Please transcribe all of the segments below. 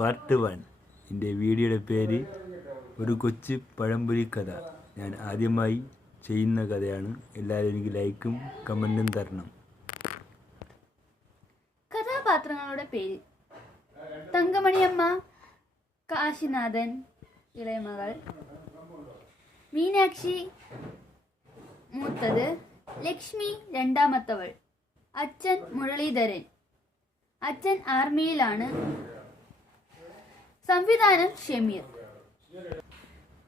Part one. എന്റെ വീഡിയോയുടെ പേര് ഒരു കൊച്ചു പഴംപൊരി കഥ. ഞാൻ ആദ്യമായി ചെയ്യുന്ന കഥയാണ്. എല്ലാവരും എനിക്ക് ലൈക്കും കമന്റും തരണം. കഥാപാത്രങ്ങളുടെ പേര് തങ്കമണിയമ്മ കാശിനാഥൻ ഇളയമകൾ മീനാക്ഷി മൂത്തത് ലക്ഷ്മി രണ്ടാമത്തവൾ അച്ഛൻ മുരളീധരൻ. അച്ഛൻ ആർമിയിലാണ് സംവിധാനം ഷമീർ.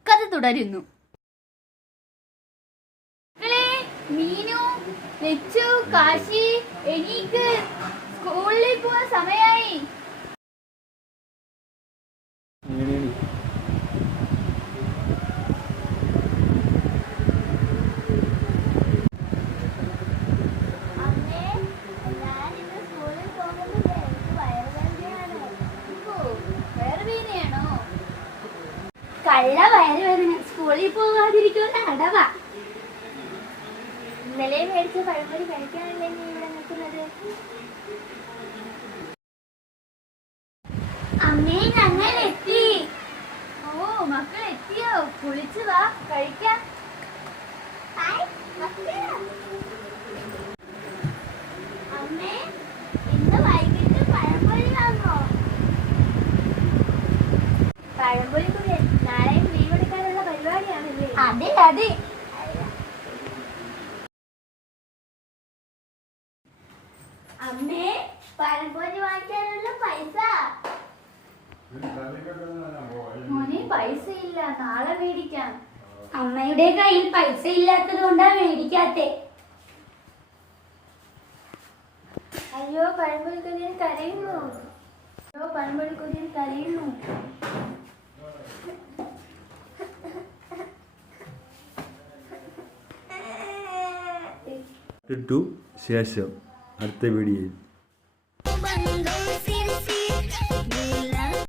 കഥ തുടരുന്നു. മീനു ലച്ചു കാശി എനിക്ക് സ്കൂളിൽ പോകാൻ സമയായി. കള്ള വയറ് വേദന. സ്കൂളിൽ പോകാതിരിക്കുന്ന അടവാ. ഇന്നലെ മേടിച്ച പഴംപൊരി കഴിക്കാനല്ലേ നീ ഇവിടെ നിൽക്കുന്നത്? അമ്മേ ഞങ്ങൾ എത്തി. ഓ മക്കൾ എത്തിയോ? കുളിച്ചു വാ കഴിക്കാം. അതെ അമ്മേ പഴംപൊരി വാങ്ങിക്കാനുള്ള പൈസ. മോനെ പൈസ ഇല്ല. നാളെ മേടിക്കാം. അമ്മയുടെ കയ്യിൽ പൈസ ഇല്ലാത്തത് കൊണ്ടാ മേടിക്കാത്തെ. അയ്യോ പഴംപൊരി കുര്യൻ കരയുന്നു. അയ്യോ പഴംപൊരി കുര്യൻ കരയുന്നു. പാർട്ട് ടു ശേഷം അടുത്ത വീഡിയോയിൽ.